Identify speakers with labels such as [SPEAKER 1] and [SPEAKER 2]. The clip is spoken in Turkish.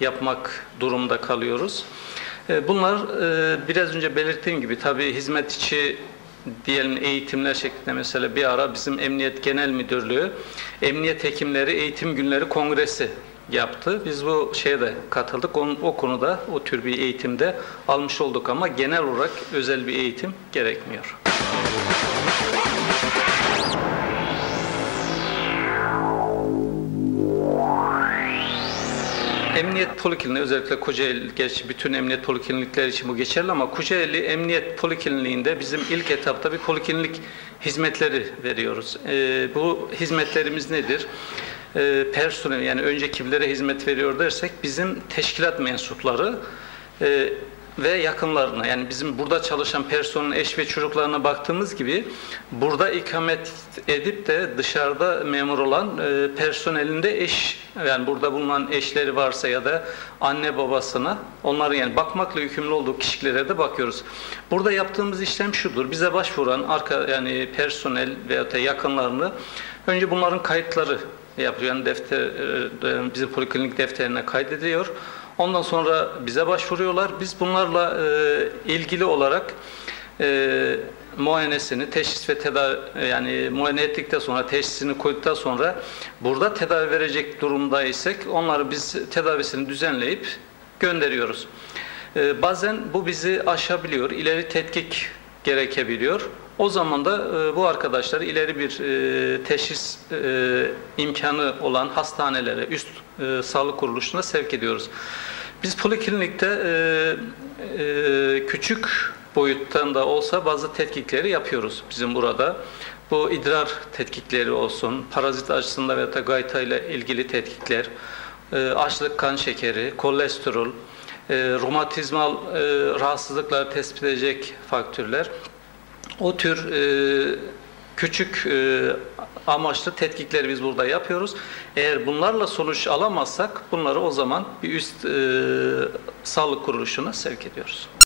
[SPEAKER 1] yapmak durumda kalıyoruz. E, Bunlar e, biraz önce belirttiğim gibi tabii hizmet içi diyelim eğitimler şeklinde mesela bir ara bizim Emniyet Genel Müdürlüğü Emniyet Hekimleri Eğitim Günleri Kongresi yaptı. Biz bu şeye de katıldık. Onun, o konuda o tür bir eğitimde almış olduk ama genel olarak özel bir eğitim gerekmiyor. Emniyet Polikliniği özellikle Kocaeli, gerçi bütün emniyet poliklinikleri için bu geçerli ama Kocaeli Emniyet Polikliniğinde bizim ilk etapta bir poliklinik hizmetleri veriyoruz. Ee, bu hizmetlerimiz nedir? Ee, personel yani önce kimlere hizmet veriyor dersek bizim teşkilat mensupları e, ve yakınlarına yani bizim burada çalışan personelin eş ve çocuklarına baktığımız gibi burada ikamet edip de dışarıda memur olan e, personelin de eş yani burada bulunan eşleri varsa ya da anne babasına onların yani bakmakla yükümlü olduğu kişilere de bakıyoruz. Burada yaptığımız işlem şudur. Bize başvuran arka yani personel veyahut da yakınlarını önce bunların kayıtları yapıyor. Yani defter e, bizim poliklinik defterine kaydediyor. Ondan sonra bize başvuruyorlar. Biz bunlarla e, ilgili olarak e, muayenesini, teşhis ve tedavi yani muayene ettikten sonra teşhisini koyduktan sonra burada tedavi verecek durumdaysak onları biz tedavisini düzenleyip gönderiyoruz. E, bazen bu bizi aşabiliyor. İleri tetkik gerekebiliyor. O zaman da e, bu arkadaşları ileri bir e, teşhis e, imkanı olan hastanelere, üst e, sağlık kuruluşuna sevk ediyoruz. Biz poliklinikte e, e, küçük boyuttan da olsa bazı tetkikleri yapıyoruz bizim burada. Bu idrar tetkikleri olsun, parazit açısında veya da gayta ile ilgili tetkikler, e, açlık kan şekeri, kolesterol, e, romatizmal e, rahatsızlıkları tespit edecek faktörler. O tür e, küçük e, amaçlı tetkikleri biz burada yapıyoruz. Eğer bunlarla sonuç alamazsak bunları o zaman bir üst e, sağlık kuruluşuna sevk ediyoruz.